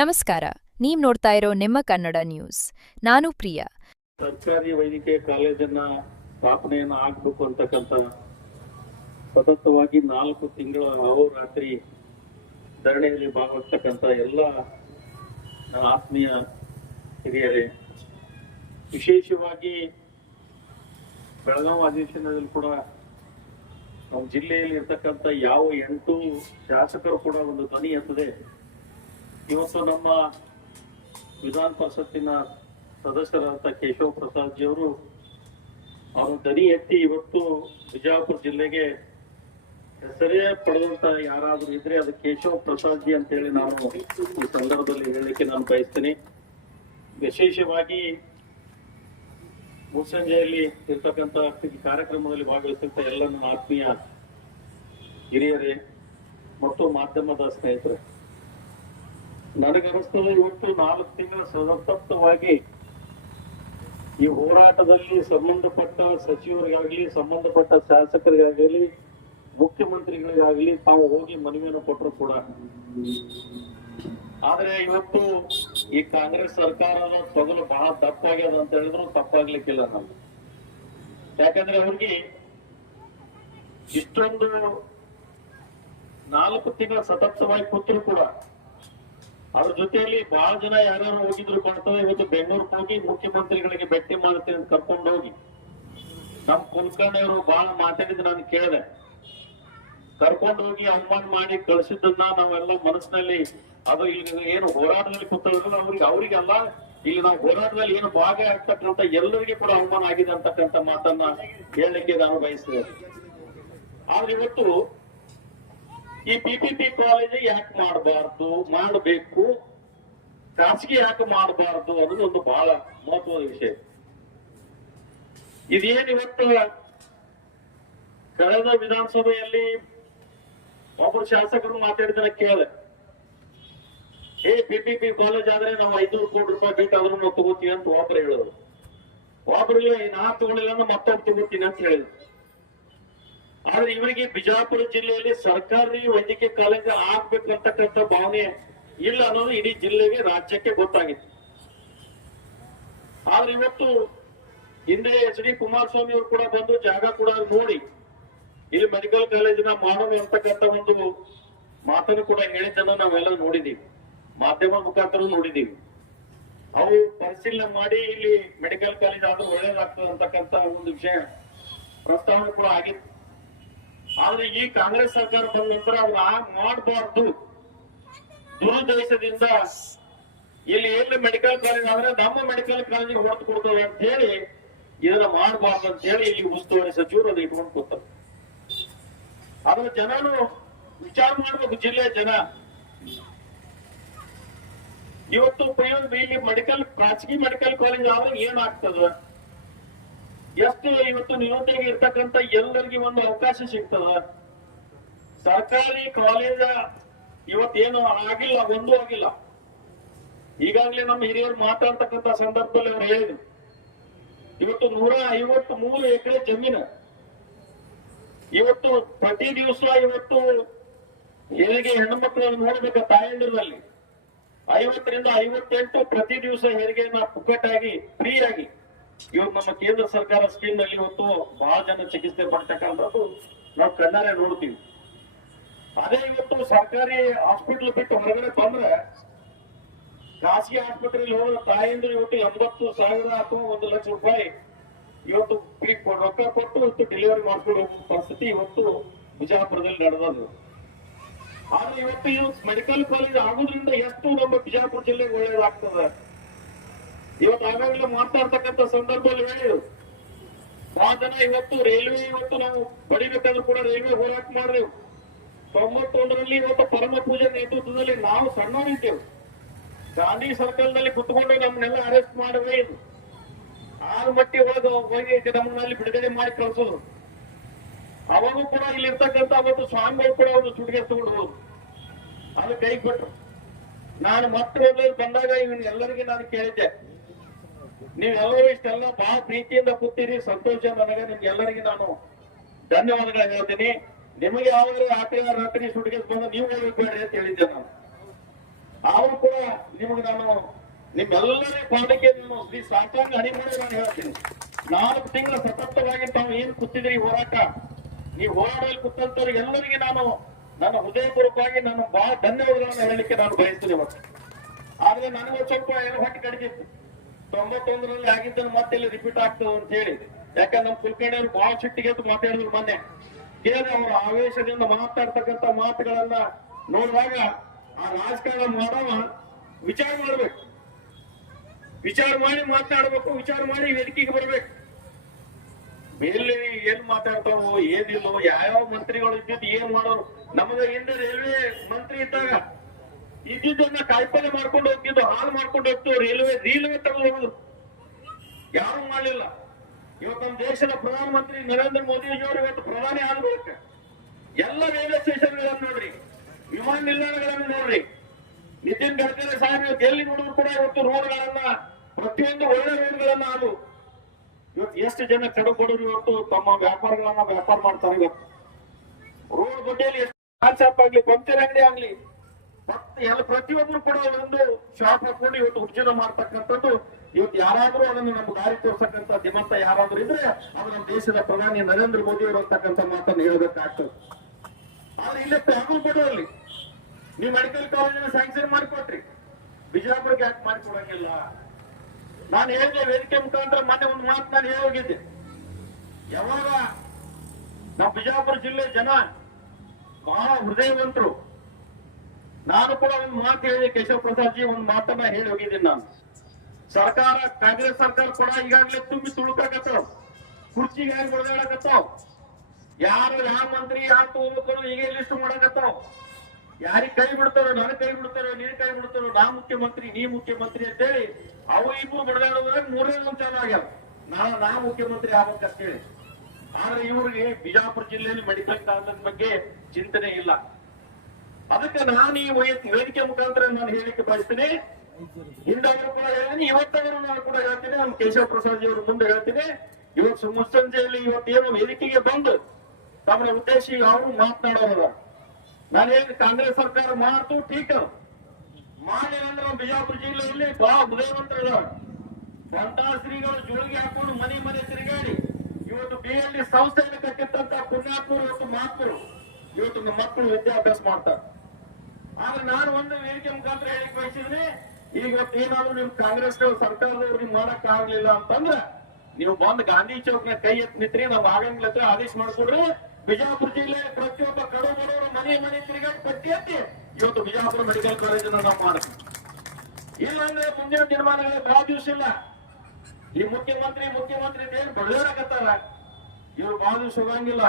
ನಮಸ್ಕಾರ, ನೀವು ನೋಡ್ತಾ ಇರೋ ನಿಮ್ಮ ಕನ್ನಡ ನ್ಯೂಸ್. ನಾನು ಪ್ರಿಯಾ. ಸರ್ಕಾರಿ ವೈದ್ಯಕೀಯ ಕಾಲೇಜನ್ನ ಸ್ಥಾಪನೆಯನ್ನು ಆಗ್ಬೇಕು ಅಂತಕ್ಕಂಥ ಸತತವಾಗಿ 4 ತಿಂಗಳ ಅಹೋರಾತ್ರಿ ಧರಣಿಯಲ್ಲಿ ಭಾಗವಹಿಸ್ತಕ್ಕಂಥ ಎಲ್ಲ ನನ್ನ ಆತ್ಮೀಯ ಹಿರಿಯರೇ, ವಿಶೇಷವಾಗಿ ಬೆಳಗಾವಿ ಅಧಿವೇಶನದಲ್ಲಿ ಕೂಡ ನಮ್ಮ ಜಿಲ್ಲೆಯಲ್ಲಿ ಇರ್ತಕ್ಕಂಥ ಯಾವ 8 ಶಾಸಕರು ಕೂಡ ಒಂದು ಧ್ವನಿ ಎತ್ತದೆ. ಇವತ್ತು ನಮ್ಮ ವಿಧಾನ ಪರಿಷತ್ತಿನ ಸದಸ್ಯರಾದ ಕೇಶವ ಪ್ರಸಾದ್ ಜಿಯವರು ಅವರು ಧ್ವನಿ ಎತ್ತಿ ಇವತ್ತು ಬಿಜಾಪುರ ಜಿಲ್ಲೆಗೆ ಹೆಸರೇ ಪಡೆದಂತ ಯಾರಾದ್ರೂ ಇದ್ರೆ ಅದು ಕೇಶವ ಪ್ರಸಾದ್ ಜಿ ಅಂತೇಳಿ ನಾನು ಈ ಸಂದರ್ಭದಲ್ಲಿ ಹೇಳಲಿಕ್ಕೆ ನಾನು ಬಯಸ್ತೇನೆ. ವಿಶೇಷವಾಗಿ ಮುಸ್ಸಂಜೆಯಲ್ಲಿ ಇರ್ತಕ್ಕಂಥ ಈ ಕಾರ್ಯಕ್ರಮದಲ್ಲಿ ಭಾಗವಹಿಸಿದ ಎಲ್ಲ ನನ್ನ ಆತ್ಮೀಯ ಹಿರಿಯರೇ ಮತ್ತು ಮಾಧ್ಯಮದ ಸ್ನೇಹಿತರೆ, ನನಗನಿಸ್ತದೆ ಇವತ್ತು 4 ತಿಂಗಳ ಸತತವಾಗಿ ಈ ಹೋರಾಟದಲ್ಲಿ ಸಂಬಂಧಪಟ್ಟ ಸಚಿವರಿಗಾಗಲಿ, ಸಂಬಂಧಪಟ್ಟ ಶಾಸಕರಿಗಾಗಲಿ, ಮುಖ್ಯಮಂತ್ರಿಗಳಿಗಾಗಲಿ ತಾವು ಹೋಗಿ ಮನವಿಯನ್ನು ಕೊಟ್ಟರು ಕೂಡ, ಆದ್ರೆ ಇವತ್ತು ಈ ಕಾಂಗ್ರೆಸ್ ಸರ್ಕಾರದ ತೊಗಲು ಬಹಳ ದಪ್ಪಾಗ್ಯದ ಅಂತ ಹೇಳಿದ್ರು ತಪ್ಪಾಗ್ಲಿಕ್ಕಿಲ್ಲ ನಾವು. ಯಾಕಂದ್ರೆ ಅವ್ರಿಗೆ ಇಷ್ಟೊಂದು 4 ತಿಂಗಳ ಸತತವಾಗಿ ಕೂತರು ಕೂಡ ಅದ್ರ ಜೊತೆಯಲ್ಲಿ ಬಹಳ ಜನ ಯಾರ್ಯಾರು ಹೋಗಿದ್ರು ಕಾಣ್ತದೆ. ಇವತ್ತು ಬೆಂಗಳೂರಿಗೆ ಹೋಗಿ ಮುಖ್ಯಮಂತ್ರಿಗಳಿಗೆ ಭೇಟಿ ಮಾಡ್ತೀನಿ ಅಂತ ಕರ್ಕೊಂಡು ಹೋಗಿ ನಮ್ ಕುಲಕರ್ಣಿ ಅವರು ಬಹಳ ಮಾತಾಡಿದ್ದು ನಾನು ಕೇಳಿದೆ. ಕರ್ಕೊಂಡು ಹೋಗಿ ಅವಮಾನ ಮಾಡಿ ಕಳಿಸಿದ್ದನ್ನ ನಾವೆಲ್ಲ ಮನಸ್ಸಿನಲ್ಲಿ ಅದು ಇಲ್ಲಿ ಏನು ಹೋರಾಟದಲ್ಲಿ ಕೂತಲ್ಲ ಅವ್ರಿಗೆಲ್ಲ ಇಲ್ಲಿ ನಾವು ಹೋರಾಟದಲ್ಲಿ ಏನು ಭಾಗಿಯಾಗ್ತಕ್ಕಂಥ ಎಲ್ಲರಿಗೂ ಕೂಡ ಅವಮಾನ ಆಗಿದೆ ಅಂತಕ್ಕಂಥ ಮಾತನ್ನ ಹೇಳಲಿಕ್ಕೆ ನಾನು ಬಯಸ್ತೇನೆ. ಆದ್ರೆ ಇವತ್ತು ಈ PPP ಕಾಲೇಜ್ ಯಾಕೆ ಮಾಡಬಾರ್ದು, ಮಾಡಬೇಕು, ಖಾಸಗಿ ಯಾಕೆ ಮಾಡಬಾರ್ದು ಅನ್ನೋದು ಒಂದು ಬಹಳ ಮಹತ್ವದ ವಿಷಯ. ಇದೇನು ಇವತ್ತು ಕಳೆದ ವಿಧಾನಸಭೆಯಲ್ಲಿ ಒಬ್ಬರು ಶಾಸಕರು ಮಾತಾಡಿದನ್ನ ಕೇಳಿದೆ. PPP ಕಾಲೇಜ್ ಆದ್ರೆ ನಾವು 500 ಕೋಟಿ ರೂಪಾಯಿ ಬೇಕಾದ್ರೂ ನಾವು ತಗೋತೀವಿ ಅಂತ ಒಬ್ರು ಹೇಳಿದ್ರು. ಒಬ್ರು ನಾ ತಗೊಳ್ಳಿಲ್ಲ ಅಂದ್ರೆ ಮತ್ತೊಬ್ಬರು ತಗೋತೀನಿ ಅಂತ ಹೇಳಿದ್ರು. ಆದ್ರೆ ಇವರಿಗೆ ಬಿಜಾಪುರ ಜಿಲ್ಲೆಯಲ್ಲಿ ಸರ್ಕಾರಿ ವೈದ್ಯಕೀಯ ಕಾಲೇಜ್ ಆಗ್ಬೇಕಂತಕ್ಕಂಥ ಭಾವನೆ ಇಲ್ಲ ಅನ್ನೋದು ಇಡೀ ಜಿಲ್ಲೆಗೆ, ರಾಜ್ಯಕ್ಕೆ ಗೊತ್ತಾಗಿತ್ತು. ಆದ್ರೆ ಇವತ್ತು ಹಿಂದೆ HD ಕುಮಾರಸ್ವಾಮಿ ಅವರು ಕೂಡ ಬಂದು ಜಾಗ ಕೂಡ ನೋಡಿ ಇಲ್ಲಿ ಮೆಡಿಕಲ್ ಕಾಲೇಜಿನ ಮಾಡೋಣ ಅಂತಕ್ಕಂಥ ಒಂದು ಮಾತನ್ನು ಕೂಡ ಹೇಳಿದ್ದನ್ನು ನಾವೆಲ್ಲ ನೋಡಿದೀವಿ, ಮಾಧ್ಯಮ ಮುಖಾಂತರ ನೋಡಿದೀವಿ. ಅವು ಪರಿಶೀಲನೆ ಮಾಡಿ ಇಲ್ಲಿ ಮೆಡಿಕಲ್ ಕಾಲೇಜ್ ಆದ್ರೂ ಒಳ್ಳೇದಾಗ್ತದೆ ಅಂತಕ್ಕಂಥ ಒಂದು ವಿಷಯ ಪ್ರಸ್ತಾವನೆ ಕೂಡ ಆಗಿತ್ತು. ಆದ್ರೆ ಈ ಕಾಂಗ್ರೆಸ್ ಸರ್ಕಾರ ಬಂದ ನಂತರ ಅವ್ರು ಮಾಡಬಾರ್ದು, ದುರುದ್ದೇಶದಿಂದ ಇಲ್ಲಿ ಎಲ್ಲಿ ಮೆಡಿಕಲ್ ಕಾಲೇಜ್ ಆದ್ರೆ ನಮ್ಮ ಮೆಡಿಕಲ್ ಕಾಲೇಜಿಗೆ ಹೊರತು ಕೊಡ್ತದೆ ಅಂತ ಹೇಳಿ ಇದನ್ನ ಮಾಡಬಾರ್ದು ಅಂತ ಹೇಳಿ ಇಲ್ಲಿ ಉಸ್ತುವಾರಿ ಸಚಿವರು ಅದು ಇಟ್ಕೊಂಡು ಕೂತಾರೆ. ಅದ್ರ ಜನನು ವಿಚಾರ ಮಾಡ್ಬೇಕು, ಜಿಲ್ಲೆಯ ಜನ. ಇವತ್ತು ಇಲ್ಲಿ ಖಾಸಗಿ ಮೆಡಿಕಲ್ ಕಾಲೇಜ್ ಆದ್ರೆ ಏನಾಗ್ತದ, ಎಷ್ಟು ಇವತ್ತು ನಿರುದ್ಯೋಗ ಇರ್ತಕ್ಕಂಥ ಎಲ್ಲರಿಗೂ ಒಂದು ಅವಕಾಶ ಸಿಗ್ತದ. ಸರ್ಕಾರಿ ಕಾಲೇಜ ಇವತ್ತೇನು ಆಗಿಲ್ಲ, ಒಂದೂ ಆಗಿಲ್ಲ. ಈಗಾಗಲೇ ನಮ್ಮ ಹಿರಿಯರು ಮಾತಾಡ್ತಕ್ಕಂಥ ಸಂದರ್ಭದಲ್ಲಿ ಅವ್ರು ಹೇಳಿದ್ರು, ಇವತ್ತು 153 ಎಕರೆ ಜಮೀನು ಇವತ್ತು ಪ್ರತಿ ದಿವಸ ಇವತ್ತು ಹೆರಿಗೆ ಹೆಣ್ಣು ಮಕ್ಕಳನ್ನು ನೋಡ್ಬೇಕ ತಾಯಂದಿರಲ್ಲಿ 50 ರಿಂದ 58 ಪ್ರತಿ ದಿವಸ ಹೆರಿಗೆಯನ್ನ ಪುಕ್ಕಟ್ಟಾಗಿ ಫ್ರೀ ಆಗಿ ಇವತ್ತು ನಮ್ಮ ಕೇಂದ್ರ ಸರ್ಕಾರ ಸ್ಕೀಮ್ ನಲ್ಲಿ ಇವತ್ತು ಬಹಳ ಜನ ಚಿಕಿತ್ಸೆ ಪಡ್ತಕ್ಕಂಥದ್ದು ನಾವು ಕಣ್ಣಾರೆ ನೋಡ್ತೀವಿ. ಅದೇ ಇವತ್ತು ಸರ್ಕಾರಿ ಹಾಸ್ಪಿಟಲ್ ಬಿಟ್ಟು ಹೊರಗಡೆ ಬಂದ್ರೆ ಖಾಸಗಿ ಆಸ್ಪತ್ರೆಯಲ್ಲಿ ಹೋದ ತಾಯಂದ್ರು ಇವತ್ತು 80,000 ಅಥವಾ 1 ಲಕ್ಷ ರೂಪಾಯಿ ಇವತ್ತು ರೊಕ್ಕ ಕೊಟ್ಟು ಇವತ್ತು ಡೆಲಿವರಿ ಮಾಡ್ಕೊಂಡು ಹೋಗುವ ಪರಿಸ್ಥಿತಿ ಇವತ್ತು ಬಿಜಾಪುರದಲ್ಲಿ ನಡೆದದು. ಆದ್ರೆ ಇವತ್ತು ಮೆಡಿಕಲ್ ಕಾಲೇಜ್ ಆಗೋದ್ರಿಂದ ಎಷ್ಟು ನಮ್ಮ ಬಿಜಾಪುರ ಜಿಲ್ಲೆಗೆ ಒಳ್ಳೇದಾಗ್ತದೆ. ಇವತ್ತು ಆಗಾಗಲೇ ಮಾತಾಡ್ತಕ್ಕಂಥ ಸಂದರ್ಭದಲ್ಲಿ ಹೇಳಿದ್ರು, ಬಹಳ ಜನ ಇವತ್ತು ರೈಲ್ವೆ ಇವತ್ತು ನಾವು ಪಡಿಬೇಕಾದ್ರೂ ಕೂಡ ರೈಲ್ವೆ ಹೋರಾಟ ಮಾಡಿದೆವು. 91ರಲ್ಲಿ ಇವತ್ತು ಪರಮ ಪೂಜೆ ನೇತೃತ್ವದಲ್ಲಿ ನಾವು ಸಣ್ಣವರಿದ್ದೇವೆ. ಗಾಂಧಿ ಸರ್ಕಲ್ನಲ್ಲಿ ಕುತ್ಕೊಂಡು ನಮ್ಮನ್ನೆಲ್ಲ ಅರೆಸ್ಟ್ ಮಾಡುವೆ ಇದು ಆಲ್ಮಟ್ಟಿ ಹೋಗಿ ನಮ್ಮನ್ನಲ್ಲಿ ಬಿಡುಗಡೆ ಮಾಡಿ ಕಳಿಸೋದು. ಅವಾಗೂ ಕೂಡ ಇಲ್ಲಿರ್ತಕ್ಕಂಥ ಅವತ್ತು ಸ್ವಾಮಿಗಳು ಕೂಡ ಒಂದು ಸುಟಿಗೆ ತಗೊಂಡು ಹೋದ್ರು, ಅದು ಕೈ ಕೊಟ್ಟರು. ನಾನು ಮತ್ತೆ ಬಂದಾಗ ಇವನ್ನೆಲ್ಲರಿಗೂ ನಾನು ಕೇಳಿದ್ದೆ, ನೀವೆಲ್ಲರೂ ಇಷ್ಟೆಲ್ಲ ಬಹಳ ಪ್ರೀತಿಯಿಂದ ಕೂತೀರಿ, ಸಂತೋಷ ನನಗೆ. ನಿಮ್ಗೆಲ್ಲರಿಗೆ ನಾನು ಧನ್ಯವಾದಗಳು ಹೇಳ್ತೀನಿ. ನಿಮಗೆ ಯಾವಾಗ ರಾತ್ರಿ ಸುಟಿಗೆ ಬಂದು ನೀವು ಹೋಗ್ಬೇಡ್ರಿ ಅಂತ ಹೇಳಿದ್ದೆ ನಾನು. ಅವರು ಕೂಡ ನಿಮಗೆ ನಾನು ನಿಮ್ಮೆಲ್ಲರ ಪಾಲಿಕೆ ನಾನು ಶ್ರೀ ಸಾಷ್ಟಾಂಗ ಹಣಿಮೂಡಿ ನಾನು ಹೇಳ್ತೀನಿ. 4 ತಿಂಗಳ ಸತತವಾಗಿ ತಾವು ಏನ್ ಕೂತಿದ್ರಿ ಹೋರಾಟ, ನೀವು ಹೋರಾಡಲು ಕೂತಂತವ್ರಿಗೆ ಎಲ್ಲರಿಗೆ ನಾನು ನನ್ನ ಹೃದಯಪೂರ್ವಕವಾಗಿ ನಾನು ಬಹಳ ಧನ್ಯವಾದಗಳನ್ನು ಹೇಳಲಿಕ್ಕೆ ನಾನು ಬಯಸ್ತೀನಿ ಇವತ್ತು. ಆದ್ರೆ ನನಗೆ ಸ್ವಲ್ಪ ಏನೋ ಹೊಟ್ಟೆ ಕಡಿದಿತ್ತು, 91ರಲ್ಲಿ ಆಗಿದ್ದನ್ನು ಮತ್ತೆ ಇಲ್ಲಿ ರಿಪೀಟ್ ಆಗ್ತದೆ ಅಂತ ಹೇಳಿ. ಯಾಕಂದ್ರೆ ನಮ್ಮ ಕುಲಕರ್ಣಿ ಅವರು ಬಹಳ ಸಿಟ್ಟಿಗೆ ಮಾತಾಡಿದ್ರು ಮೊನ್ನೆ. ಕೇಳಿ ಅವರ ಆವೇಶದಿಂದ ಮಾತಾಡ್ತಕ್ಕಂಥ ಮಾತುಗಳನ್ನ ನೋಡುವಾಗ ಆ ರಾಜಕಾರಣ ಮಾಡವ ವಿಚಾರ ಮಾಡ್ಬೇಕು, ವಿಚಾರ ಮಾಡಿ ಮಾತನಾಡ್ಬೇಕು, ವಿಚಾರ ಮಾಡಿ ವೇದಿಕೆಗೆ ಬರ್ಬೇಕು. ಮೇಲೆ ಏನ್ ಮಾತಾಡ್ತಾವೋ ಏನಿಲ್ಲೋ, ಯಾವ್ಯಾವ ಮಂತ್ರಿಗಳು ಇದ್ದಿದ್ದು ಏನ್ ಮಾಡೋರು. ನಮಗೆ ಹಿಂದೆ ರೈಲ್ವೆ ಮಂತ್ರಿ ಇದ್ದಾಗ ಇದ್ದಿದ್ದನ್ನ ಕಾಯಿಪಲ್ಯ ಮಾಡ್ಕೊಂಡು ಹೋಗ್ತಿದ್ದು, ಹಾಲು ಮಾಡ್ಕೊಂಡು ಹೋಗ್ತಿದ್ರು. ರೈಲ್ವೆ ತಗೊಂಡು ಯಾರು ಮಾಡಲಿಲ್ಲ. ಇವತ್ತು ನಮ್ಮ ದೇಶದ ಪ್ರಧಾನಮಂತ್ರಿ ನರೇಂದ್ರ ಮೋದಿಜಿಯವರು ಇವತ್ತು ಪ್ರಧಾನಿ ಆಗ್ಬೇಕು. ಎಲ್ಲ ರೈಲ್ವೆ ಸ್ಟೇಷನ್ಗಳನ್ನು ನೋಡ್ರಿ, ವಿಮಾನ ನಿಲ್ದಾಣಗಳನ್ನು ನೋಡ್ರಿ. ನಿತಿನ್ ಗಡ್ಕರಿ ಸಾಹೇಬ್ ಇವತ್ತು ಎಲ್ಲಿ ನೋಡಿದ್ರು ಕೂಡ ಇವತ್ತು ರೋಡ್ಗಳನ್ನ, ಪ್ರತಿಯೊಂದು ಒಳ್ಳೆ ರೋಡ್ಗಳನ್ನ ಅದು ಇವತ್ತು ಎಷ್ಟು ಜನ ಕಡುಬಡವರು ಇವತ್ತು ತಮ್ಮ ವ್ಯಾಪಾರಗಳನ್ನ ವ್ಯಾಪಾರ ಮಾಡ್ತಾರೆ. ಇವತ್ತು ರೋಡ್ ಬಡ್ಡಿಯಲ್ಲಿ ಎಷ್ಟು ಶಾಪ್ ಆಗ್ಲಿ, ಪಂಕ್ಚರ್ ಅಂಗಡಿ ಆಗ್ಲಿ, ಎಲ್ಲ ಪ್ರತಿಯೊಬ್ಬರು ಕೂಡ ಒಂದು ಶಾಪ್ ಹಾಕೊಂಡು ಇವತ್ತು ಉದ್ಯೋಗ ಮಾಡ್ತಕ್ಕಂಥದ್ದು. ಇವತ್ತು ಯಾರಾದ್ರೂ ಅದನ್ನು ನಮ್ಮ ದಾರಿ ತೋರ್ಸಕ್ಕಂಥ ದಿಮಂತ ಯಾರಾದ್ರೂ ಇದ್ರೆ ಅದು ನಮ್ಮ ದೇಶದ ಪ್ರಧಾನಿ ನರೇಂದ್ರ ಮೋದಿ ಅವರು ಅಂತಕ್ಕಂಥ ಮಾತನ್ನು ಹೇಳ್ಬೇಕಾಗ್ತದೆ. ಆದ್ರೆ ಇಲ್ಲೇ ಆಗಲ್ಪಡುವಲ್ಲಿ ನೀವು ಮೆಡಿಕಲ್ ಕಾಲೇಜಿನ ಸ್ಯಾಂಕ್ಷನ್ ಮಾಡಿಕೊಟ್ರಿ, ಬಿಜಾಪುರಕ್ಕೆ ಯಾಕೆ ಮಾಡಿಕೊಡಂಗಿಲ್ಲ? ನಾನು ಹೇಳಿದೆ ವೇದಿಕೆ ಮುಖಾಂತರ ಮೊನ್ನೆ ಒಂದು ಮಾತು ನಾನು ಹೇಳಿ ಹೋಗಿದ್ದೆ. ಯಾವಾಗ ನಮ್ಮ ಬಿಜಾಪುರ ಜಿಲ್ಲೆ ಜನ ಬಹಳ ಹೃದಯವಂತರು, ನಾನು ಕೂಡ ಒಂದು ಮಾತು ಹೇಳಿದೆ, ಕೇಶವ ಪ್ರಸಾದ್ ಜಿ ಒಂದು ಮಾತನ್ನ ಹೇಳಿ ಹೋಗಿದ್ದೀನಿ ನಾನು. ಸರ್ಕಾರ, ಕಾಂಗ್ರೆಸ್ ಸರ್ಕಾರ ಕೂಡ ಈಗಾಗಲೇ ತುಂಬಿ ತುಳುಕಾಕತ್ತಾವ, ಕುರ್ಚಿಗೆ ಹೆಂಗ್ ಹೊಡೆದಾಡಕತ್ತಾವ, ಯಾರು ಯಾವ ಮಂತ್ರಿ ಯಾರು ತಗೋಬೇಕು ಈಗ ಲಿಸ್ಟ್ ಮಾಡಕತ್ತಾವ. ಯಾರಿಗ್ ಕೈ ಬಿಡ್ತಾರೋ, ನನಗ್ ಕೈ ಬಿಡ್ತಾರೋ, ನೀನ್ ಕೈ ಬಿಡ್ತಾರೋ, ನಾ ಮುಖ್ಯಮಂತ್ರಿ ನೀ ಮುಖ್ಯಮಂತ್ರಿ ಅಂತೇಳಿ ಅವು ಇಬ್ಬರು ಬಡದಾಡೋದ್ರೆ 3ನೇ ಒಂದು ಚಾಲು ಆಗ್ಯಾವ. ನಾ ಮುಖ್ಯಮಂತ್ರಿ ಆಗ್ಬೇಕಂತೇಳಿ. ಆದ್ರೆ ಇವ್ರಿಗೆ ಬಿಜಾಪುರ ಜಿಲ್ಲೆಯಲ್ಲಿ ಮೆಡಿಕಲ್ ಕಾಲೇಜ್ ಬಗ್ಗೆ ಚಿಂತನೆ ಇಲ್ಲ. ಅದಕ್ಕೆ ನಾನು ಈ ವೇದಿಕೆ ಮುಖಾಂತರ ನಾನು ಹೇಳಿಕೆ ಬಯಸ್ತೀನಿ. ಹಿಂದವರು ಕೂಡ ಹೇಳ್ತೀನಿ, ಇವತ್ತವರು ನಾನು ಕೂಡ ಹೇಳ್ತೀನಿ, ನಮ್ಮ ಕೇಶವ ಪ್ರಸಾದ್ ಜಿ ಅವರು ಮುಂದೆ ಹೇಳ್ತೀನಿ. ಇವತ್ತು ಮುಸ್ಸಂಜೆಯಲ್ಲಿ ಇವತ್ತೇನು ವೇದಿಕೆಗೆ ಬಂದು ತಮ್ಮ ಉದ್ದೇಶ ಅವರು ಮಾತನಾಡೋದ. ನಾನು ಹೇಳಿ ಕಾಂಗ್ರೆಸ್ ಸರ್ಕಾರ ಮಾಡ್ತು ಟೀಕ್ ಮಾಡಿ ಅಂದ್ರೆ ಬಿಜಾಪುರ ಜಿಲ್ಲೆಯಲ್ಲಿ ಬಹಳ ಹೃದಯವಂತರಿದಾವೆ. ಶ್ರೀಗಳು ಜೋಳಿಗೆ ಹಾಕೊಂಡು ಮನೆ ಮನೆ ತಿರುಗಾಡಿ ಇವತ್ತು BLD ಸಂಸ್ಥೆಯನ್ನು ಕಟ್ಟಿರ್ತಂತ ಪುಣ್ಯಾತ್ಮರು ಇವತ್ತು ಮಾತರು ಇವತ್ತು ನಮ್ಮ ಮಕ್ಕಳು ವಿದ್ಯಾಭ್ಯಾಸ ಮಾಡ್ತಾರೆ. ಆದ್ರೆ ನಾನು ಒಂದು ವೇದಿಕೆ ಮುಖಾಂತರ ಹೇಳಿಕ್ ಬಯಸಿದ್ರೆ, ಈಗ ಏನಾದ್ರು ನಿಮ್ ಕಾಂಗ್ರೆಸ್ ಸರ್ಕಾರದವ್ರು ನಿಮ್ ಮಾಡಕ್ ಆಗ್ಲಿಲ್ಲ ಅಂತಂದ್ರ ನೀವು ಬಂದ್ ಗಾಂಧಿ ಚೌಕ್ನ ಕೈ ಎತ್ ನಿಂತ್ರಿ, ನಾವ್ ಆಗಂಗಿಲ್ಲ ಆದೇಶ ಮಾಡ್ಕೊಡ್ರಿ. ಬಿಜಾಪುರ ಜಿಲ್ಲೆ ಪ್ರತಿಯೊಬ್ಬ ಕಡು ಬಡವರು ಮನೆ ಮನೆ ತಿರುಗಾಡಿ ಪಟ್ಟಿ ಎತ್ತಿ ಇವತ್ತು ಬಿಜಾಪುರ ಮೆಡಿಕಲ್ ಕಾಲೇಜನ್ನು ನಾವು ಮಾಡ್ತೀವಿ. ಇಲ್ಲಾಂದ್ರೆ ಮುಂದಿನ ದಿನಮಾನಗಳೇ ಬಹಳ ದಿವಸ ಇಲ್ಲ. ಈ ಮುಖ್ಯಮಂತ್ರಿ ಏನು ಬಡದಾಡಕತ್ತಾರ, ಇವ್ರು ಬಹಳ ದಿವಸ ಹೋಗಂಗಿಲ್ಲ.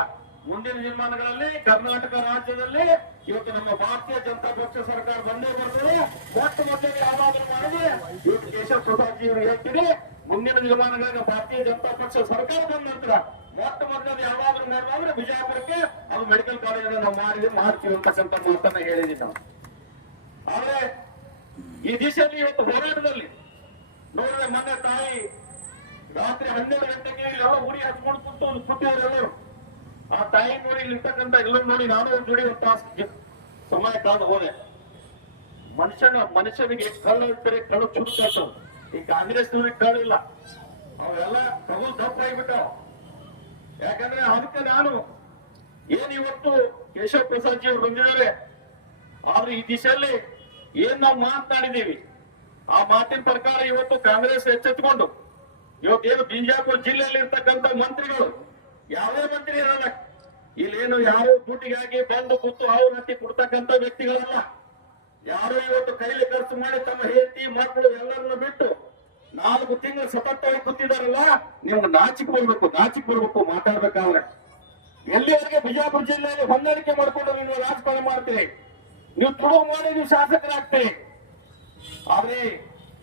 ಮುಂದಿನ ದಿನಮಾನಗಳಲ್ಲಿ ಕರ್ನಾಟಕ ರಾಜ್ಯದಲ್ಲಿ ಇವತ್ತು ನಮ್ಮ ಭಾರತೀಯ ಜನತಾ ಪಕ್ಷ ಸರ್ಕಾರ ಬಂದೇ ಬರ್ತದೆ. ಮೊಟ್ಟ ಮೊದಲಿಗೆ ಯಾವಾಗಲೂ ಮಾಡಿದ್ರೆ ಇವತ್ತು ಕೇಶವ ಪ್ರಸಾದ್ ಜಿ ಅವರು ಹೇಳ್ತೀರಿ, ಮುಂದಿನ ದಿನಮಾನಗಳಿಗೆ ಭಾರತೀಯ ಜನತಾ ಪಕ್ಷ ಸರ್ಕಾರ ಬಂದ ನಂತರ ಮೊಟ್ಟ ಮೊದಲು ಯಾವಾಗಲೂ ಮಾಡಿದ್ರೆ ಬಿಜಾಪುರಕ್ಕೆ ಅದು ಮೆಡಿಕಲ್ ಕಾಲೇಜನ್ನು ನಾವು ಮಾಡ್ತೀವಿ ಅಂತಕ್ಕಂಥ ಮಾತನ್ನ ಹೇಳಿದೀವಿ ನಾವು. ಆದ್ರೆ ಈ ದಿಶೆಯಲ್ಲಿ ಇವತ್ತು ಹೋರಾಟದಲ್ಲಿ ನೋಡಿದ್ರೆ ಮೊನ್ನೆ ತಾಯಿ ರಾತ್ರಿ 12 ಗಂಟೆಗೆ ಇಲ್ಲೆಲ್ಲ ಉರಿ ಹಚ್ಕೊಂಡು ಕೂತಿದ್ರು. ಆ ತಾಯಿ ನೋಡಿ ಇಲ್ಲಿರ್ತಕ್ಕಂಥ ಎಲ್ಲ ನೋಡಿ ನಾನು ಒಂದು ಜೋಡಿ ಒಂದು ತಾಸು ಸಮಯ ಕಳೆದು ಹೋದೆ. ಮನುಷ್ಯನಿಗೆ ಕಳ್ಳು ಇರ್ತಾರೆ, ಕಳ್ಳು ಚುರುಕಾಗ್ತಾವ. ಈ ಕಾಂಗ್ರೆಸ್ನವ್ರಿಗೆ ಕಳ್ಳಿಲ್ಲ, ಅವೆಲ್ಲ ಕಗು ದಪ್ಪ ಆಗಿಬಿಟ್ಟಾವ. ಯಾಕಂದ್ರೆ ಅದಕ್ಕೆ ನಾನು ಏನ್ ಇವತ್ತು ಕೇಶವ ಪ್ರಸಾದ್ ಜಿ ಅವರು ಬಂದಿದ್ದಾರೆ. ಆದ್ರೆ ಈ ದಿಶೆಯಲ್ಲಿ ಏನ್ ನಾವು ಮಾತನಾಡಿದೀವಿ ಆ ಮಾತಿನ ಪ್ರಕಾರ ಇವತ್ತು ಕಾಂಗ್ರೆಸ್ ಎಚ್ಚೆತ್ತುಕೊಂಡು ಇವತ್ತೇನು ಬಿಜಾಪುರ ಜಿಲ್ಲೆಯಲ್ಲಿ ಇರ್ತಕ್ಕಂಥ ಮಂತ್ರಿಗಳು ಯಾವುದೇ ಮಂತ್ರಿ ಇರಲ್ಲ, ಇಲ್ಲೇನು ಯಾರು ದುಡ್ಡಿಗಾಗಿ ಬಂದು ಕೂತು ಅವ್ರ ಹತ್ತಿ ಕೊಡ್ತಕ್ಕಂಥ ವ್ಯಕ್ತಿಗಳಲ್ಲ. ಯಾರು ಇವತ್ತು ಕೈಲಿ ಖರ್ಚು ಮಾಡಿ ತಮ್ಮ ಹೆಂಡತಿ ಮಕ್ಕಳು ಎಲ್ಲರನ್ನು ಬಿಟ್ಟು 4 ತಿಂಗಳು ಸತತವಾಗಿ ಕೂತಿದಾರಲ್ಲ, ನಿಮ್ಗೆ ನಾಚಿಕೆ ಬರ್ಬೇಕು ಮಾತಾಡ್ಬೇಕಾದ್ರೆ. ಎಲ್ಲಿವರೆಗೆ ಬಿಜಾಪುರ ಜಿಲ್ಲೆಯಲ್ಲಿ ಹೊಂದಾಣಿಕೆ ಮಾಡ್ಕೊಂಡು ನೀವು ರಾಜಕಾರಣ ಮಾಡ್ತೀರಿ, ನೀವು ತುಳು ಮಾಡಿ ನೀವು ಶಾಸಕರಾಗ್ತೀರಿ. ಆದ್ರೆ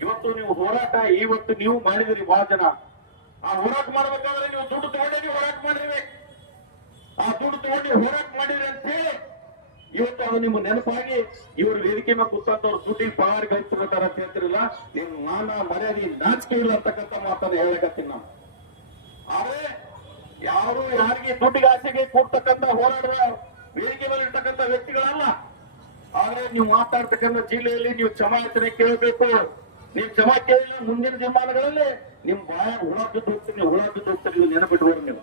ಇವತ್ತು ನೀವು ಹೋರಾಟ ಇವತ್ತು ನೀವು ಮಾಡಿದಿರಿ. ಬಹಳ ಜನ ಆ ಹೋರಾಟ ಮಾಡ್ಬೇಕಾದ್ರೆ ನೀವು ದುಡ್ಡು ತಗೊಂಡೇ ನೀವು ಹೋರಾಟ ಮಾಡಿರ್ಬೇಕು. ಆ ದುಡ್ಡು ತಗೊಂಡು ಹೋರಾಟ ಮಾಡಿದ್ರಿ ಅಂತ ಹೇಳಿ ಇವತ್ತು ಅದು ನಿಮ್ಮ ನೆನಪಾಗಿ ಇವರು ವೇದಿಕೆ ಮೇಲೆ ಕೂತಂತವ್ರು ದುಡ್ಡಿಗೆ ಪಗಾರ ಗಳಿಸ್ತಿರ್ತಾರ ಅಂತ ಹೇಳ್ತಿರಲ್ಲ, ನಿಮ್ ಮಾನ ಮರ್ಯಾದೆ ನಾಚಿಕೆ ಇಲ್ಲ ಅಂತಕ್ಕಂಥ ಮಾತನ್ನ ಹೇಳಕತ್ತೀನಿ ನಾನು. ಆದ್ರೆ ಯಾರು ಯಾರಿಗೆ ದುಡ್ಡಿಗೆ ಆಸೆಗೆ ಕೂಡ್ತಕ್ಕಂಥ ಹೋರಾಡುವ ವೇದಿಕೆ ಮೇಲೆ ಇರ್ತಕ್ಕಂಥ ವ್ಯಕ್ತಿಗಳಲ್ಲ. ಆದ್ರೆ ನೀವು ಮಾತಾಡ್ತಕ್ಕಂಥ ಜಿಲ್ಲೆಯಲ್ಲಿ ನೀವು ಕ್ಷಮಾಯಾಚನೆ ಕೇಳಬೇಕು. ನೀವು ಕ್ಷಮಾ ಕೇಳಿಲ್ಲ ಮುಂದಿನ ದಿನಮಾನಗಳಲ್ಲಿ ನಿಮ್ ಬಾಯ ಹುಳ ಬಿದ್ದು ಹೋಗ್ತೀರಿ, ಹುಳ ಬಿದ್ದು ಹೋಗ್ತೀರಿ, ನೀವು ನೆನಪಿಟ್ಕೊಂಡು ನೀವು.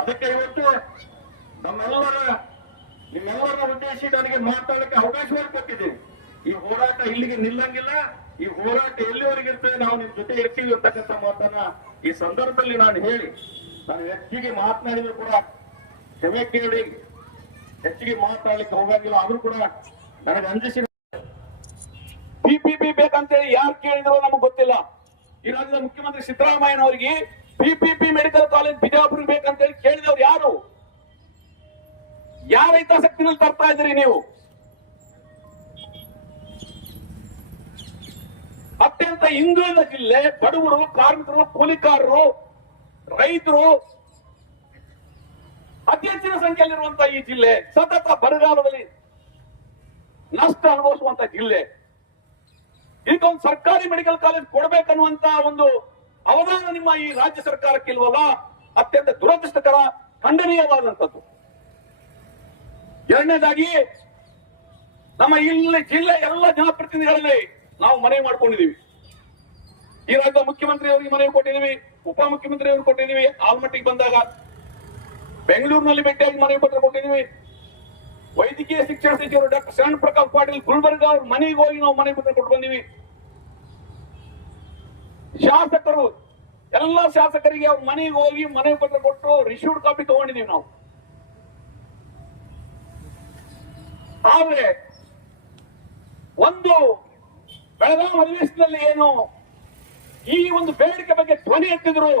ಅದಕ್ಕೆ ಇವತ್ತು ನಿಮ್ಮೆಲ್ಲರ ಉದ್ದೇಶಿ ನನಗೆ ಮಾತಾಡಕ್ಕೆ ಅವಕಾಶವನ್ನು ಕೊಟ್ಟಿದ್ದೀವಿ. ಈ ಹೋರಾಟ ಇಲ್ಲಿಗೆ ನಿಲ್ಲಂಗಿಲ್ಲ. ಈ ಹೋರಾಟ ಎಲ್ಲಿವರೆಗೆ ಇರ್ತದೆ ನಾವು ನಿಮ್ ಜೊತೆ ಇರ್ತೀವಿ ಅಂತಕ್ಕಂಥ ಮಾತನ್ನ ಈ ಸಂದರ್ಭದಲ್ಲಿ ನಾನು ಹೇಳಿ, ನಾನು ಹೆಚ್ಚಿಗೆ ಮಾತನಾಡಿದ್ರು ಕೂಡ ಕ್ಷಮೆ ಕೇಳಿ, ಹೆಚ್ಚಿಗೆ ಮಾತಾಡ್ಲಿಕ್ಕೆ ಹೋಗಂಗಿಲ್ಲ. ಆದ್ರೂ ಕೂಡ ನನಗೆ ಅಂಜಿಸಿ ಪಿಪಿಪಿ ಬೇಕಂತೇಳಿ ಯಾರು ಕೇಳಿದ್ರು ನಮಗೆ ಗೊತ್ತಿಲ್ಲ. ಈ ರಾಜ್ಯದ ಮುಖ್ಯಮಂತ್ರಿ ಸಿದ್ದರಾಮಯ್ಯನವರಿಗೆ ಪಿಪಿಪಿ ಮೆಡಿಕಲ್ ಕಾಲೇಜ್ ಬಿಜಾಪುರ ಬೇಕಂತೇಳಿ ಕೇಳಿದವ್ರು ಯಾರು? ಯಾವ ಹಿತಾಸಕ್ತಿನಲ್ಲಿ ತರ್ತಾ ಇದ್ರಿ ನೀವು? ಅತ್ಯಂತ ಹಿಂದುಳಿದ ಜಿಲ್ಲೆ, ಬಡವರು, ಕಾರ್ಮಿಕರು, ಕೂಲಿಕಾರರು, ರೈತರು ಅತಿ ಹೆಚ್ಚಿನ ಸಂಖ್ಯೆಯಲ್ಲಿರುವಂತಹ ಈ ಜಿಲ್ಲೆ, ಸತತ ಬರಗಾಲದಲ್ಲಿ ನಷ್ಟ ಅನುಭವಿಸುವಂತ ಜಿಲ್ಲೆ, ಇದಕ್ಕೊಂದು ಸರ್ಕಾರಿ ಮೆಡಿಕಲ್ ಕಾಲೇಜ್ ಕೊಡಬೇಕನ್ನುವಂತ ಒಂದು ಅವಧಾನ ನಿಮ್ಮ ಈ ರಾಜ್ಯ ಸರ್ಕಾರಕ್ಕೆ ಇಲ್ವಲ್ಲ, ಅತ್ಯಂತ ದುರದೃಷ್ಟಕರ, ಖಂಡನೀಯವಾದಂಥದ್ದು. ಎರಡನೇದಾಗಿ, ನಮ್ಮ ಇಲ್ಲಿ ಜಿಲ್ಲೆ ಎಲ್ಲ ಜನಪ್ರತಿನಿಧಿಗಳಲ್ಲಿ ನಾವು ಮನವಿ ಮಾಡ್ಕೊಂಡಿದೀವಿ. ಈ ರಾಜ್ಯದ ಮುಖ್ಯಮಂತ್ರಿ ಅವರಿಗೆ ಮನವಿ ಕೊಟ್ಟಿದ್ದೀವಿ, ಉಪಮುಖ್ಯಮಂತ್ರಿ ಅವರಿಗೆ ಕೊಟ್ಟಿದ್ದೀವಿ, ಆಲ್ಮಟ್ಟಿಗೆ ಬಂದಾಗ ಬೆಂಗಳೂರಿನಲ್ಲಿ ಭೇಟಿಯಾಗಿ ಮನವಿ ಪತ್ರ ಕೊಟ್ಟಿದ್ದೀವಿ. ವೈದ್ಯಕೀಯ ಶಿಕ್ಷಣ ಸಚಿವರು ಡಾಕ್ಟರ್ ಶರಣ್ ಪ್ರಕಾಶ್ ಪಾಟೀಲ್ ಗುಲ್ಬರ್ಗ ಅವ್ರ ಮನೆಗೆ ಹೋಗಿ ನಾವು ಮನವಿ ಪತ್ರ ಕೊಟ್ಟು ಬಂದಿವಿ. ಶಾಸಕರು, ಎಲ್ಲ ಶಾಸಕರಿಗೆ ಅವ್ರ ಮನೆಗೆ ಹೋಗಿ ಮನವಿ ಪತ್ರ ಕೊಟ್ಟು ರಿಸೀವ್ಡ್ ಕಾಪಿ ತಗೊಂಡಿದೀವಿ ನಾವು. ಆದ್ರೆ ಒಂದು ಬೆಳಗಾವಿ ಅಧಿವೇಶನದಲ್ಲಿ ಏನು ಈ ಒಂದು ಬೇಡಿಕೆ ಬಗ್ಗೆ ಧ್ವನಿ ಎತ್ತಿದ್ರು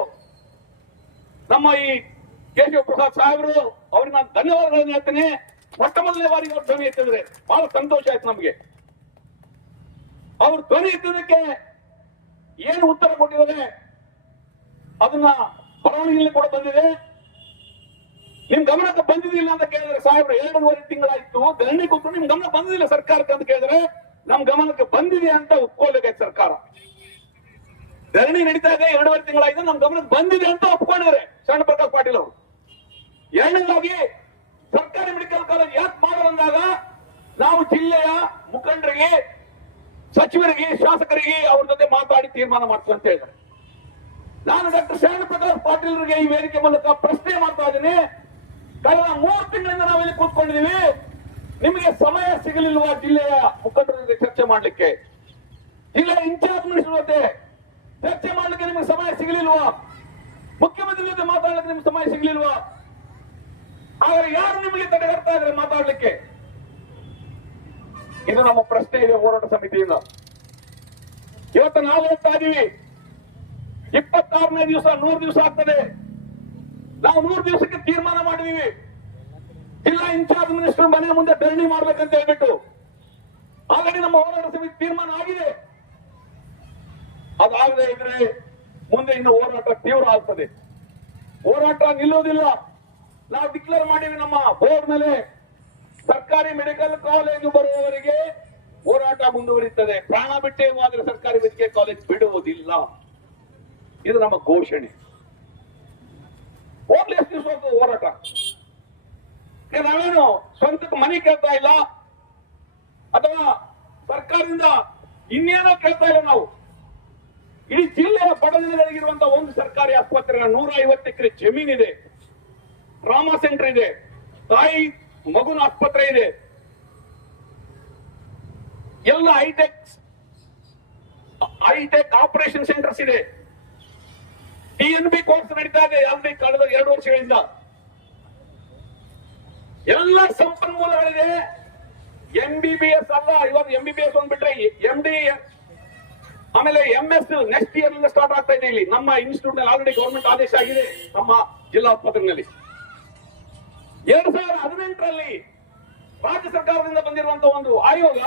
ನಮ್ಮ ಈ ಕೇಶವ ಪ್ರಸಾದ್ ಸಾಹೇಬರು, ಅವ್ರಿಗೆ ನಾನು ಧನ್ಯವಾದಗಳನ್ನು ಹೇಳ್ತೀನಿ. ಮೊಟ್ಟ ಮೊದಲನೇ ಬಾರಿಗೆ ಅವ್ರು ಧ್ವನಿ ಎತ್ತಿದ್ರೆ ಬಹಳ ಸಂತೋಷ ಆಯ್ತು ನಮ್ಗೆ. ಅವ್ರು ಧ್ವನಿ ಎತ್ತಿದ್ದಕ್ಕೆ ಏನು ಉತ್ತರ ಕೊಟ್ಟಿದ್ದಾರೆ ಅದನ್ನ ಬರವಣಿಗೆಯಲ್ಲಿ ಕೂಡ ಬಂದಿದೆ. ನಿಮ್ ಗಮನಕ್ಕೆ ಬಂದಿದ್ದಿಲ್ಲ ಅಂತ ಕೇಳಿದ್ರೆ ಸಾಹೇಬ್ರು 2.5 ತಿಂಗಳಾಯ್ತು ಧರಣಿ ಕೊಟ್ಟು ನಿಮ್ ಗಮನ ಬಂದಿಲ್ಲ ಸರ್ಕಾರಕ್ಕೆ ಅಂತ ಕೇಳಿದ್ರೆ ನಮ್ ಗಮನಕ್ಕೆ ಬಂದಿದೆ ಅಂತ ಒಪ್ಕೊಳ್ಬೇಕಾಯ್ತು ಸರ್ಕಾರ. ಧರಣಿ ನಡೀತಾ ಇದೆ, 2.5 ತಿಂಗಳಾಯ್ತು, ನಮ್ ಗಮನಕ್ಕೆ ಬಂದಿದೆ ಅಂತ ಒಪ್ಕೊಂಡಿದ್ದಾರೆ ಶರಣ್ ಪ್ರಕಾಶ್ ಪಾಟೀಲ್ ಅವರು. ಎರಡನೇದಾಗಿ, ಸರ್ಕಾರಿ ಮೆಡಿಕಲ್ ಕಾಲೇಜ್ ಯಾಕೆ ಮಾಡದಂದಾಗ ನಾವು ಜಿಲ್ಲೆಯ ಮುಖಂಡರಿಗೆ, ಸಚಿವರಿಗೆ, ಶಾಸಕರಿಗೆ ಅವ್ರ ಜೊತೆ ಮಾತಾಡಿ ತೀರ್ಮಾನ ಮಾಡ್ತೀವಿ ಅಂತ ಹೇಳಿದ್ದಾರೆ. ನಾನು ಡಾಕ್ಟರ್ ಶರಣ್ ಪ್ರಕಾಶ್ ಪಾಟೀಲ್ರಿಗೆ ಈ ವೇದಿಕೆ ಮೂಲಕ ಪ್ರಶ್ನೆ ಮಾಡ್ತಾ ಇದ್ದೀನಿ. ಕಳೆದ 3 ತಿಂಗಳಿಂದ ನಾವಿಲ್ಲಿ ಕೂತ್ಕೊಂಡಿದ್ದೀವಿ, ನಿಮಗೆ ಸಮಯ ಸಿಗಲಿಲ್ವಾ ಜಿಲ್ಲೆಯ ಮುಖಂಡರ ಜೊತೆ ಚರ್ಚೆ ಮಾಡ್ಲಿಕ್ಕೆ? ಜಿಲ್ಲೆಯ ಇನ್ಚಾರ್ಜ್ ಮಿನಿಸ್ಟರ್ ಜೊತೆ ಚರ್ಚೆ ಮಾಡ್ಲಿಕ್ಕೆ ನಿಮಗೆ ಸಮಯ ಸಿಗಲಿಲ್ವಾ? ಮುಖ್ಯಮಂತ್ರಿ ಜೊತೆ ಮಾತಾಡ್ಲಿಕ್ಕೆ ನಿಮ್ಗೆ ಸಮಯ ಸಿಗಲಿಲ್ವಾ? ಆದರೆ ಯಾರು ನಿಮಗೆ ತಡೆಗಟ್ತಾ ಇದ್ದಾರೆ ಮಾತಾಡ್ಲಿಕ್ಕೆ? ಇದು ನಮ್ಮ ಪ್ರಶ್ನೆ ಇದೆ ಹೋರಾಟ ಸಮಿತಿಯಿಂದ. ಇವತ್ತು ನಾವು ಹೋಗ್ತಾ ಇದೀವಿ, 26ನೇ ದಿವಸ 100 ದಿವಸ ಆಗ್ತದೆ. ನಾವು 100 ದಿವಸಕ್ಕೆ ತೀರ್ಮಾನ ಮಾಡಿದೀವಿ, ಜಿಲ್ಲಾ ಇನ್ಚಾರ್ಜ್ ಮಿನಿಸ್ಟರ್ ಮನೆ ಮುಂದೆ ಧರಣಿ ಮಾಡ್ಬೇಕಂತ ಹೇಳ್ಬಿಟ್ಟು. ಆಲ್ರೆಡಿ ನಮ್ಮ ಹೋರಾಟ ಸಮಿತಿ ತೀರ್ಮಾನ ಆಗಿದೆ. ಅದಾಗದೆ ಇದ್ರೆ ಮುಂದೆ ಇನ್ನು ಹೋರಾಟ ತೀವ್ರ ಆಗ್ತದೆ. ಹೋರಾಟ ನಿಲ್ಲೋದಿಲ್ಲ. ನಾವು ಡಿಕ್ಲೇರ್ ಮಾಡಿವಿ ನಮ್ಮ ಬೋರ್ಡ್ ಮೇಲೆ, ಸರ್ಕಾರಿ ಮೆಡಿಕಲ್ ಕಾಲೇಜು ಬರುವವರೆಗೆ ಹೋರಾಟ ಮುಂದುವರಿಯುತ್ತದೆ. ಪ್ರಾಣ ಬಿಟ್ಟೇ ಮಾತ್ರ ಸರ್ಕಾರಿ ವೈದ್ಯಕೀಯ ಕಾಲೇಜ್ ಬಿಡುವುದಿಲ್ಲ. ಇದು ನಮ್ಮ ಘೋಷಣೆ. ಹೋಗ್ಲಿ ಎಷ್ಟು ದಿವಸ ಹೋರಾಟ? ನಾವೇನು ಸ್ವಂತಕ್ಕೆ ಮನೆ ಕೇಳ್ತಾ ಇಲ್ಲ ಅಥವಾ ಸರ್ಕಾರದಿಂದ ಇನ್ನೇನೋ ಕೇಳ್ತಾ ಇಲ್ಲ. ನಾವು ಇಡೀ ಜಿಲ್ಲೆಯ ಬಡಜನರಿಗಿರುವಂತಹ ಒಂದು ಸರ್ಕಾರಿ ಆಸ್ಪತ್ರೆ, 150 ಎಕರೆ ಜಮೀನಿದೆ, ಟ್ರಾಮಾ ಸೆಂಟರ್ ಇದೆ, ತಾಯಿ ಮಗುನ ಆಸ್ಪತ್ರೆ ಇದೆ, ಎಲ್ಲ ಹೈಟೆಕ್ ಆಪರೇಷನ್ ಸೆಂಟರ್ಸ್ ಇದೆ, TNB ಕೋರ್ಸ್ ನಡೀತಾ ಇದೆ ಆಲ್ರೆಡಿ ಕಳೆದ 2 ವರ್ಷಗಳಿಂದ. ಎಲ್ಲ ಸಂಪನ್ಮೂಲಗಳಿದೆ. MBBS ಅಲ್ಲ, ಇವಾಗ MBBS ಒಂದ್ಬಿಟ್ರೆ MD, ಆಮೇಲೆ MS ನೆಕ್ಸ್ಟ್ ಇಯರ್ ಇಂದ ಸ್ಟಾರ್ಟ್ ಆಗ್ತಾ ಇದೆ. ಇಲ್ಲಿ ನಮ್ಮ ಇನ್ಸ್ಟಿಟ್ಯೂಟ್ ನಲ್ಲಿ ಆಲ್ರೆಡಿ ಗವರ್ಮೆಂಟ್ ಆದೇಶ ಆಗಿದೆ. ನಮ್ಮ ಜಿಲ್ಲಾ ಆಸ್ಪತ್ರೆಯಲ್ಲಿ 2018ರಲ್ಲಿ ರಾಜ್ಯ ಸರ್ಕಾರದಿಂದ ಬಂದಿರುವಂತಹ ಒಂದು ಆಯೋಗ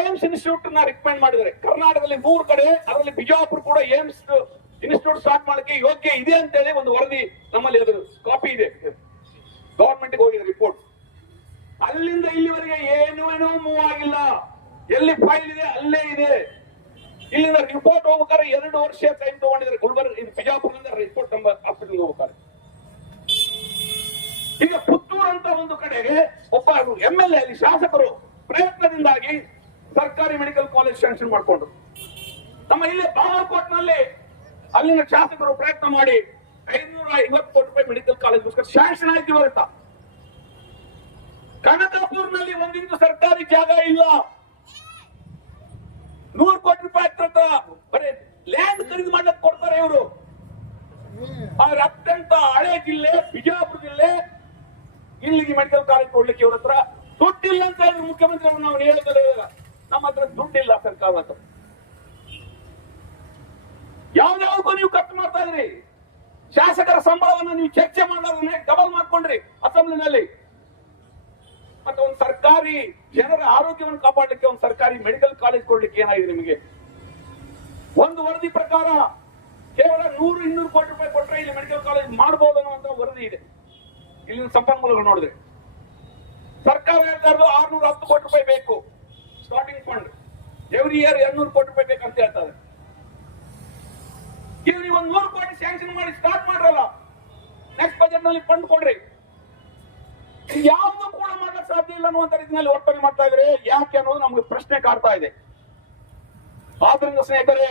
ಏಮ್ಸ್ ಇನ್ಸ್ಟಿಟ್ಯೂಟ್ ನ ರಿಕಮೆಂಡ್ ಮಾಡಿದ್ದಾರೆ. ಕರ್ನಾಟಕದಲ್ಲಿ 3 ಕಡೆ, ಅದರಲ್ಲಿ ಬಿಜಾಪುರ ಕೂಡ ಏಮ್ಸ್ ಇನ್ಸ್ಟಿಟ್ಯೂಟ್ ಸ್ಟಾರ್ಟ್ ಮಾಡಲಿಕ್ಕೆ ಯೋಗ್ಯ ಇದೆ ಅಂತ ಹೇಳಿ ಒಂದು ವರದಿ ನಮ್ಮಲ್ಲಿ ಅದ್ರ ಕಾಪಿ ಇದೆ, ಗವರ್ಮೆಂಟ್ ಹೋಗಿದೆ ರಿಪೋರ್ಟ್. ಅಲ್ಲಿಂದ ಇಲ್ಲಿವರೆಗೆ ಏನೂ ಮೂವ್ ಆಗಿಲ್ಲ. ಎಲ್ಲಿ ಫೈಲ್ ಇದೆ ಅಲ್ಲೇ ಇದೆ. ಇಲ್ಲಿಂದ ರಿಪೋರ್ಟ್ ಹೋಗ್ಬೇಕಾದ್ರೆ 2 ವರ್ಷ ಟೈಮ್ ತಗೊಂಡಿದ್ದಾರೆ. ಗುಲ್ಬರ್ಗ, ಇದು ಬಿಜಾಪುರದಿಂದ ರಿಪೋರ್ಟ್ ನಮ್ಮ ಹಾಸ್ಪಿಟಲ್ ಹೋಗ್ತಾರೆ. ಈಗ ಪುತ್ತೂರು ಅಂತ ಒಂದು ಕಡೆಗೆ ಒಬ್ಬ MLA ಅಲ್ಲಿ ಶಾಸಕರು ಪ್ರಯತ್ನದಿಂದಾಗಿ ಸರ್ಕಾರಿ ಮೆಡಿಕಲ್ ಕಾಲೇಜ್ ಸ್ಯಾಂಕ್ಷನ್ ಮಾಡಿಕೊಂಡ್ರು. ನಮ್ಮ ಇಲ್ಲಿ ಬಾಗಲಕೋಟ್ನಲ್ಲಿ ಅಲ್ಲಿನ ಶಾಸಕರು ಪ್ರಯತ್ನ ಮಾಡಿ 550 ಕೋಟಿ ರೂಪಾಯಿ ಮೆಡಿಕಲ್ ಕಾಲೇಜ್ಗೋಸ್ಕರ ಸ್ಯಾಂಕ್ಷನ್ ಆಯ್ತು ಇವತ್ತ. ಕನಕಪುರ್ನಲ್ಲಿ ಒಂದಿಂಚು ಸರ್ಕಾರಿ ಜಾಗ ಇಲ್ಲ, 100 ಕೋಟಿ ರೂಪಾಯಿ ಹತ್ರ ಬರೀ ಲ್ಯಾಂಡ್ ಖರೀದಿ ಮಾಡ್ಲಿಕ್ಕೆ ಕೊಡ್ತಾರೆ ಇವರು. ಆದ್ರೆ ಅತ್ಯಂತ ಹಳೆ ಜಿಲ್ಲೆ ಬಿಜಾಪುರ ಜಿಲ್ಲೆ, ಇಲ್ಲಿಗೆ ಮೆಡಿಕಲ್ ಕಾಲೇಜ್ ಕೊಡ್ಲಿಕ್ಕೆ ಇವ್ರ ಹತ್ರ ದುಡ್ಡಿಲ್ಲ ಅಂತ ಹೇಳಿದ್ರು ಮುಖ್ಯಮಂತ್ರಿ ನಾವು ಹೇಳಿದ್ರೆ ನಮ್ಮ ಹತ್ರ ದುಡ್ಡಿಲ್ಲ ಸರ್ಕಾರ ಹತ್ರ. ಯಾವ್ದಾವ್ದು ನೀವು ಖರ್ಚು ಮಾಡ್ತಾ ಇದ್ರಿ, ಶಾಸಕರ ಸಂಬಳವನ್ನು ನೀವು ಚರ್ಚೆ ಮಾಡೋದನ್ನೇ ಡಬಲ್ ಮಾಡ್ಕೊಂಡ್ರಿ ಅಸೆಂಬ್ಲಿನಲ್ಲಿ. ಮತ್ತೆ ಒಂದು ಸರ್ಕಾರಿ ಜನರ ಆರೋಗ್ಯವನ್ನು ಕಾಪಾಡಲಿಕ್ಕೆ ಒಂದು ಸರ್ಕಾರಿ ಮೆಡಿಕಲ್ ಕಾಲೇಜ್ ಕೊಡ್ಲಿಕ್ಕೆ ಏನಾಗಿದೆ ನಿಮಗೆ? ಒಂದು ವರದಿ ಪ್ರಕಾರ ಕೇವಲ 100-200 ಕೋಟಿ ರೂಪಾಯಿ ಕೊಟ್ಟರೆ ಇಲ್ಲಿ ಮೆಡಿಕಲ್ ಕಾಲೇಜ್ ಮಾಡಬಹುದು ಅನ್ನುವಂತ ವರದಿ ಇದೆ. ಇಲ್ಲಿನ ಸಂಪನ್ಮೂಲಗಳು ನೋಡಿದ್ರೆ ಸರ್ಕಾರ ಹೇಳ್ತಾ ಇರೋದು 610 ಕೋಟಿ ರೂಪಾಯಿ ಬೇಕು ಸ್ಟಾರ್ಟಿಂಗ್ ಫಂಡ್, ಎವ್ರಿ ಇಯರ್ 200 ಕೋಟಿ ರೂಪಾಯಿ ಬೇಕಂತ ಹೇಳ್ತಾರೆ. ಈಗ ನೀವು 100 ಕೋಟಿ ಸ್ಯಾಂಕ್ಷನ್ ಮಾಡಿ ಸ್ಟಾರ್ಟ್ ಮಾಡ್ರಲ್ಲ, ನೆಕ್ಸ್ಟ್ ಬಜೆಟ್ ನಲ್ಲಿ ಫಂಡ್ ಕೊಡ್ರಿ. ಯಾವ್ದು ಕೂಡ ಮಾಡಕ್ ಸಾಧ್ಯ ಇಲ್ಲ ಅನ್ನುವಂತ ರೀತಿಯಲ್ಲಿ ವರ್ತನೆ ಮಾಡ್ತಾ ಇದ್ರೆ ಯಾಕೆ ಅನ್ನೋದು ನಮ್ಗೆ ಪ್ರಶ್ನೆ ಕಾಡ್ತಾ ಇದೆ. ಆದ್ರಿಂದ ಸ್ನೇಹಿತರೆ,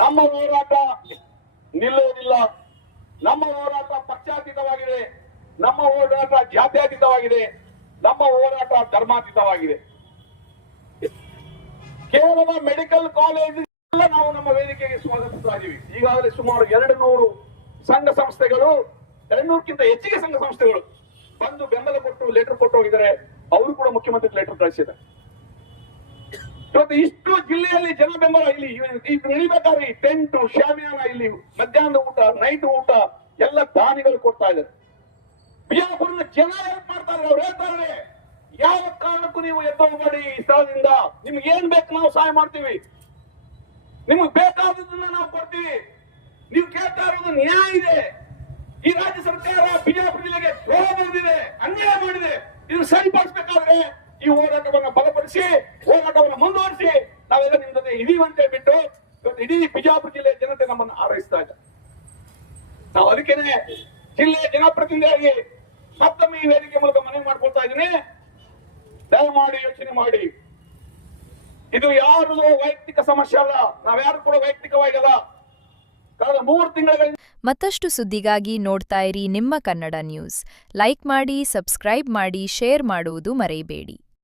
ನಮ್ಮ ಹೋರಾಟ ನಿಲ್ಲುವುದಿಲ್ಲ. ನಮ್ಮ ಹೋರಾಟ ಪಕ್ಷಾತೀತವಾಗಿದೆ, ನಮ್ಮ ಹೋರಾಟ ಜಾತ್ಯತೀತವಾಗಿದೆ, ನಮ್ಮ ಹೋರಾಟ ಧರ್ಮಾತೀತವಾಗಿದೆ. ಕೇವಲ ಮೆಡಿಕಲ್ ಕಾಲೇಜ್ ನಾವು ನಮ್ಮ ವೇದಿಕೆಗೆ ಸ್ವಾಗತಿಸ್ತಾ ಇದೀವಿ. ಈಗಾಗಲೇ ಸುಮಾರು 200 ಸಂಘ ಸಂಸ್ಥೆಗಳು, 200ಕ್ಕಿಂತ ಹೆಚ್ಚಿಗೆ ಸಂಘ ಸಂಸ್ಥೆಗಳು ಬಂದು ಬೆಂಬಲ ಕೊಟ್ಟು ಲೆಟರ್ ಕೊಟ್ಟು ಹೋಗಿದ್ದಾರೆ. ಅವರು ಕೂಡ ಮುಖ್ಯಮಂತ್ರಿ ಲೆಟರ್ ಕಳಿಸಿದ್ದಾರೆ. ಇವತ್ತು ಇಷ್ಟು ಜಿಲ್ಲೆಯಲ್ಲಿ ಜನ ಬೆಂಬಲ, ಇಲ್ಲಿ ನಡಿಬೇಕಾದ್ರೆ ಟೆಂಟ್, ಶಾಮಿಯಾನ, ಇಲ್ಲಿ ಮಧ್ಯಾಹ್ನದ ಊಟ, ನೈಟ್ ಊಟ ಎಲ್ಲ ದಾನಿಗಳು ಕೊಡ್ತಾ ಇದ್ದಾರೆ. ಬಿಜಾಪುರದ ಜನ ಹೆಲ್ಪ್ ಮಾಡ್ತಾ ಇದ್ದಾರೆ. ಅವ್ರು ಹೇಳ್ತಾರೆ, ಯಾವ ಕಾರಣಕ್ಕೂ ನೀವು ಎದ್ದೋಗಬೇಡಿ ಈ ಸ್ಥಳದಿಂದ, ನಿಮ್ಗೆ ಏನ್ ಬೇಕು ನಾವು ಸಹಾಯ ಮಾಡ್ತೀವಿ, ನಿಮ್ಗೆ ಬೇಕಾದದನ್ನ ನಾವು ಕೊಡ್ತೀವಿ. ನೀವು ಕೇಳ್ತಾ ಇರೋದು ನ್ಯಾಯ ಇದೆ. ಈ ರಾಜ್ಯ ಸರ್ಕಾರ ಬಿಜಾಪುರ ಜಿಲ್ಲೆಗೆ ದ್ರೋಹ ಬರೆದಿದೆ, ಅನ್ಯಾಯ ಮಾಡಿದೆ. ಇದನ್ನು ಸರಿಪಡಿಸಬೇಕಾದ್ರೆ ಈ ಹೋರಾಟವನ್ನು ಬಲಪಡಿಸಿ, ಹೋರಾಟವನ್ನು ಮುಂದುವರಿಸಿ ನಾವೆಲ್ಲ ನಿಮ್ ಜೊತೆ ಇದೀವಂತೆ ಬಿಟ್ಟು ಇವತ್ತು ಇಡೀ ಬಿಜಾಪುರ ಜಿಲ್ಲೆಯ ಜನತೆ ನಮ್ಮನ್ನು ಹಾರೈಸ್ತಾ ಇದ್ದಾರೆ. ನಾವು ಅದಕ್ಕೇನೆ ಜಿಲ್ಲೆಯ ಜನಪ್ರತಿನಿಧಿಯಾಗಿ ಮತ್ತೊಮ್ಮೆ ಈ ವೇದಿಕೆ ಮೂಲಕ ಮನವಿ ಮಾಡ್ಕೊಳ್ತಾ ಇದ್ದೀನಿ, ದಯಮಾಡಿ ಯೋಚನೆ ಮಾಡಿ. ಇದು ಯಾರು ವೈಯಕ್ತಿಕ ಸಮಸ್ಯೆ ಅಲ್ಲ, ನಾವ್ಯಾರು ಕೂಡ ವೈಯಕ್ತಿಕವಾಗಿಲ್ಲ. ಕಳೆದ 3 ತಿಂಗಳ ಮತ್ತಷ್ಟು ಸುದ್ದಿಗಾಗಿ ನೋಡ್ತಾ ಇರಿ ನಿಮ್ಮ ಕನ್ನಡ ನ್ಯೂಸ್. ಲೈಕ್ ಮಾಡಿ, ಸಬ್ಸ್ಕ್ರೈಬ್ ಮಾಡಿ, ಶೇರ್ ಮಾಡುವುದು ಮರೆಯಬೇಡಿ.